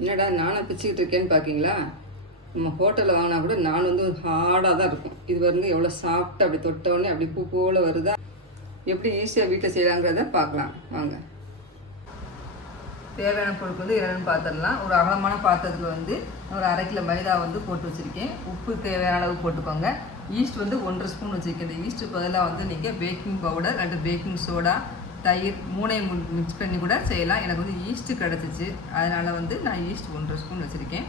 என்னடா நானாக பிச்சுக்கிட்டு இருக்கேன்னு பார்க்கிங்களா? நம்ம ஹோட்டலில் வாங்கினா கூட நான் வந்து ஹார்டாக தான் இருக்கும். இது வந்து எவ்வளோ சாஃப்டாக அப்படி தொட்டவுடனே அப்படி பூ போல் வருதா? எப்படி ஈஸியாக வீட்டில் செய்யலாங்கிறத பார்க்கலாம் வாங்க. தேவையான பொருட்கள் வந்து என்னென்னு பார்த்துடலாம். ஒரு அகலமான பாத்திரத்தில் வந்து ஒரு 1/2 கிலோ மைதா வந்து போட்டு வச்சுருக்கேன். உப்பு தேவையான அளவு போட்டுக்கோங்க. ஈஸ்ட் வந்து 1.5 ஸ்பூன் வச்சுருக்கேன். இந்த ஈஸ்ட்டு பதிலாக வந்து நீங்கள் baking powder and baking soda தயிர் 3ஐயும் மிக்ஸ் பண்ணி கூட செய்யலாம். எனக்கு வந்து ஈஸ்ட்டு கிடச்சிச்சு, அதனால் வந்து நான் ஈஸ்ட் 1.5 ஸ்பூன் வச்சுருக்கேன்.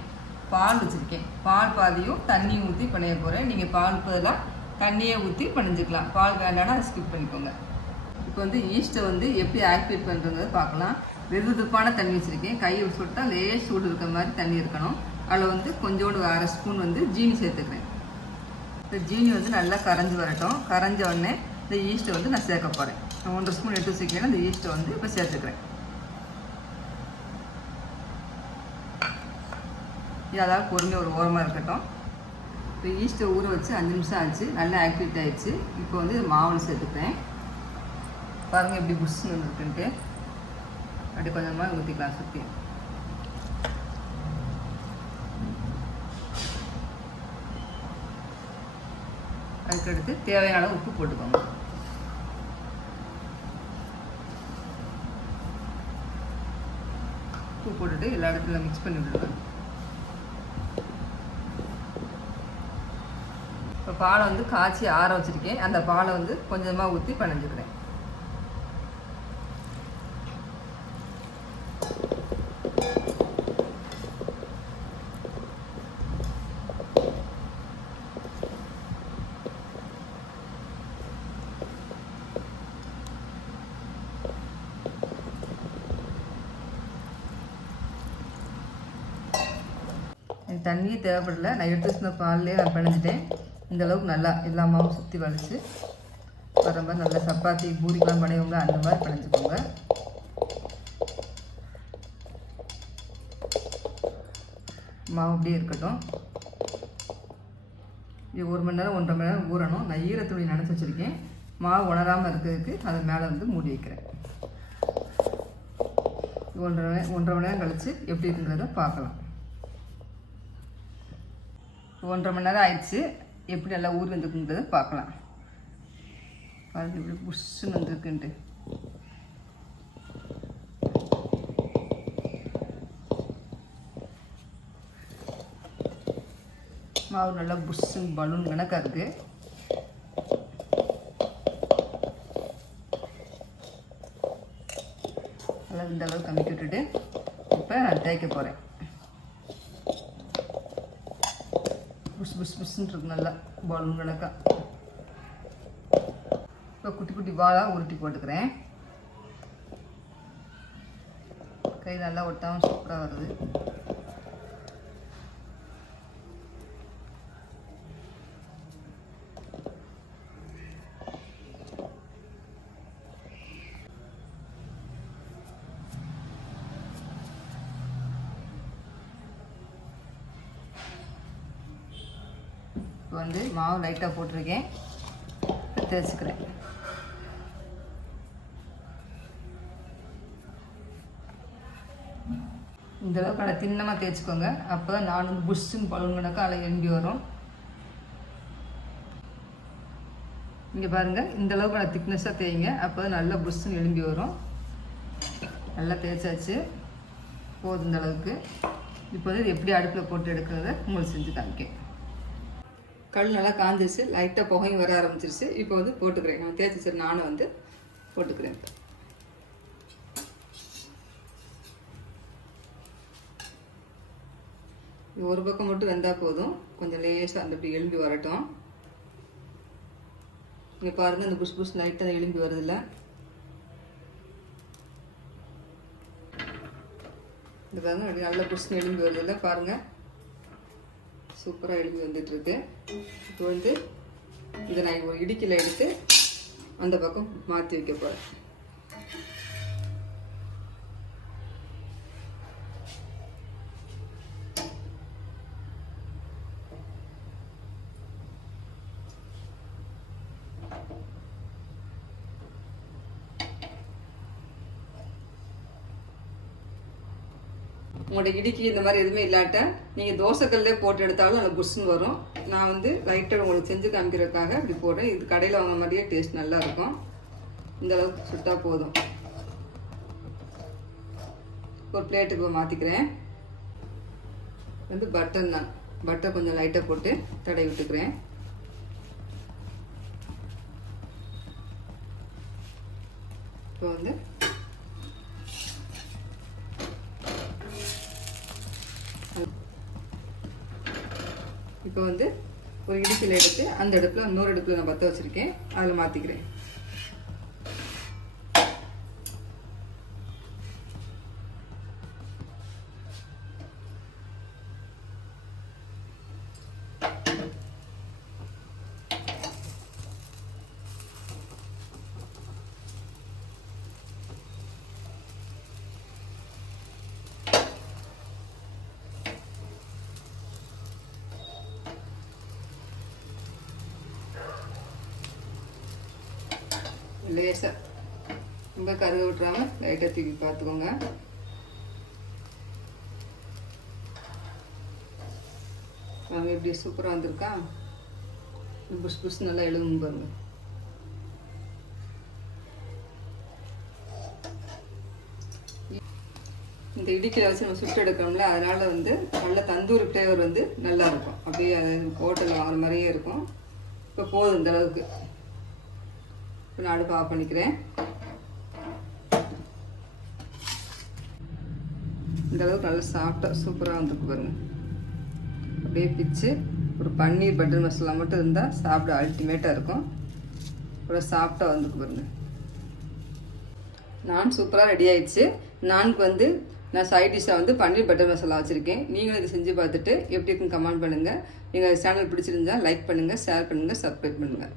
பால் வச்சுருக்கேன். பால் பாதியும் தண்ணி ஊற்றி பிணைய போகிறேன். நீங்கள் பால் பதிலாக தண்ணியை ஊற்றி பிணைஞ்சிக்கலாம். பால் வேண்டாம்னா அதை ஸ்கிப் பண்ணிக்கோங்க. இப்போ வந்து ஈஸ்ட்டை வந்து எப்படி ஆக்டிவேட் பண்ணுறதை பார்க்கலாம். வெதுவெதுப்பான தண்ணி வச்சுருக்கேன். கையை சுட்டால் லேஸ் சூடு இருக்கிற மாதிரி தண்ணி இருக்கணும். அதில் வந்து கொஞ்சோண்டு 1/2 ஸ்பூன் வந்து ஜீனி சேர்த்துக்கிறேன். இந்த ஜீனி வந்து நல்லா கரைஞ்சி வரட்டும். கரைஞ்ச உடனே இந்த ஈஸ்ட்டை வந்து நான் சேர்க்க போகிறேன். 1.5 ஸ்பூன் எடுத்து வச்சுக்கிறேன். இந்த ஈஸ்ட்டை வந்து இப்போ சேர்த்துக்கிறேன். இது அதாவது பொறுமையாக ஒரு ஓரமாக இருக்கட்டும். இப்போ ஈஸ்ட்டை ஊற வச்சு 5 நிமிஷம் ஆச்சு. நல்லா ஆக்டிவேட் ஆகிடுச்சு. இப்போ வந்து மாவில் சேர்த்துக்கிறேன். பாருங்கள் எப்படி புஷ்ஷுன்னு வந்துருக்குன்ட்டு. அப்படி கொஞ்சமாக ஊற்றிக்கலாம் சுற்றி. அதுக்கடுத்து தேவையான அளவு உப்பு போட்டுக்கோங்க. உப்பு போட்டுட்டு எல்லா இடத்துல மிக்ஸ் பண்ணி விடுவேன். இப்போ பாலை வந்து காய்ச்சி ஆற வச்சுருக்கேன். அந்த பாலை வந்து கொஞ்சமாக ஊற்றி பிணைஞ்சிக்கிறேன். எனக்கு தண்ணியே தேவைப்படலை. நான் எடுத்து வச்சுருந்த பால்லேயே நான் பிணைஞ்சிட்டேன். இந்த அளவுக்கு நல்லா எல்லா மாவும் சுற்றி வலிச்சு வர மாதிரி நல்லா சப்பாத்தி பூரிக்கெலாம் பணையவங்க அந்த மாதிரி பிணைஞ்சிக்கோங்க. மாவு அப்படியே இருக்கட்டும். இது 1 மணி நேரம் 1.5 மணி நேரம் ஊறணும். நான் ஈரத்துணி நினச்சி வச்சுருக்கேன். மாவு உணராமல் இருக்கிறதுக்கு அதை மேலே வந்து மூடி வைக்கிறேன். 1.5 மணி நேரம் கழித்து எப்படி இருக்குங்கிறத பார்க்கலாம். 1.5 மணி நேரம் ஆயிடுச்சு. எப்படி நல்லா ஊறி வந்துருக்குங்கிறத பார்க்கலாம். அது இப்படி புஷ்ஷுன்னு வந்துருக்குன்ட்டு. மாவு நல்லா புஷ்ஷுன்னு பலூன் கணக்காக இருக்குது. நல்லா இந்த அளவுக்கு கம்மி விட்டுட்டு இப்போ நான் தேய்க்க போகிறேன். புஷ் புஷ் புஷ்ன்னு இருக்கு நல்லா பலூன் கணக்காக. இப்போ குட்டி குட்டி பாலாக உருட்டி போட்டுக்கிறேன். கை நல்லா ஒட்டாமல் சூப்பராக வருது. இப்போ வந்து மாவு லைட்டாக போட்டிருக்கேன். தேய்ச்சிக்கிறேன். இந்தளவுக்கு அதை தின்னமாக தேய்ச்சிக்கோங்க. அப்போ தான் நான் வந்து புஷ்ஷுன்னு பலூன்கணக்கா அதில் எலும்பி வரும். இங்கே பாருங்கள், இந்தளவுக்கு நான் திக்னஸாக தேய்ங்க. அப்போ தான் நல்லா புஷ்ஷுன்னு எலும்பி வரும். நல்லா தேய்ச்சாச்சு, போதும் இந்த அளவுக்கு. இப்போ வந்து இது எப்படி அடுப்பில் போட்டு எடுக்கிறத உங்களுக்கு செஞ்சு காமிக்கேன். கல் நல்லா காஞ்சிருச்சு. லைட்டாக புகையும் வர ஆரம்பிச்சிருச்சு. இப்போ வந்து போட்டுக்கிறேன். நான் தேய்ச்சி சரி நானும் வந்து போட்டுக்கிறேன். ஒரு பக்கம் மட்டும் வெந்தால் போதும். கொஞ்சம் லேசாக அந்த இப்படி எலும்பி வரட்டும். இங்கே பாருங்கள், இந்த புஷ் புஷ் லைட்டாக எலும்பி வருதில்ல. இந்த பாருங்கள் அப்படி நல்லா புஷ்னு எலும்பி வருதில்ல. பாருங்கள், சூப்பராக எழுதி வந்துட்டுருக்கு. இப்போ வந்து இதை நான் ஒரு இடுக்கில் எடுத்து அந்த பக்கம் மாற்றி வைக்க போகிறேன். உங்களோட இடிக்கி இந்த மாதிரி எதுவுமே இல்லாட்ட நீங்கள் தோசைக்கல்லே போட்டு எடுத்தாலும் நல்லா புஷ்ஷுன்னு வரும். நான் வந்து லைட்டாக உங்களுக்கு செஞ்சு காமிக்கிறதுக்காக இப்படி போடுறேன். இது கடையில் வாங்க மாதிரியே டேஸ்ட் நல்லா இருக்கும். இந்த அளவுக்கு சுட்டால் போதும். ஒரு பிளேட்டுக்கு மாற்றிக்கிறேன். வந்து பட்டர் தான், பட்டர் கொஞ்சம் லைட்டாக போட்டு தடவி விட்டுக்கிறேன். இப்போ வந்து ஒரு இடுப்பில் எடுத்து அந்த அடுப்பில் இன்னொரு அடுப்பில் நான் பற்ற வச்சுருக்கேன், அதில் மாற்றிக்கிறேன். லேசாக ரொம்ப கருக விட்டுறாமல் லைட்டாக தூக்கி பார்த்துக்கோங்க. அவங்க எப்படி சூப்பராக வந்திருக்கா. புஷ் புஷ் நல்லா எழுதும் பாருங்க. இந்த இடிக்கையில் வச்சு நம்ம சுட்டு எடுக்கிறோம்ல, அதனால வந்து நல்ல தந்தூரி ஃப்ளேவர் வந்து நல்லா இருக்கும். அப்படியே ஹோட்டலில் வாங்குற மாதிரியே இருக்கும். இப்போ போதும் இந்த அளவுக்கு. இப்போ நான் அடுப்பு ஆஃப் பண்ணிக்கிறேன். இந்த அளவுக்கு நல்லா சாஃப்டாக சூப்பராக வந்துருக்கு பாருங்க. அப்படியே பிச்சு ஒரு பன்னீர் பட்டர் மசாலா மட்டும் இருந்தால் சாப்பிட அல்டிமேட்டாக இருக்கும். ஒரு சாஃப்டாக வந்துருக்கு பாருங்க. நான் சூப்பராக ரெடி ஆயிடுச்சு. நானுக்கு வந்து நான் சைட் டிஷ்ஷாக வந்து பன்னீர் பட்டர் மசாலா வச்சுருக்கேன். நீங்களும் இதை செஞ்சு பார்த்துட்டு எப்படி இருக்குன்னு கமெண்ட் பண்ணுங்கள். எங்கள் சேனல் பிடிச்சிருந்தா லைக் பண்ணுங்கள், ஷேர் பண்ணுங்கள், சப்ஸ்கிரைப் பண்ணுங்கள்.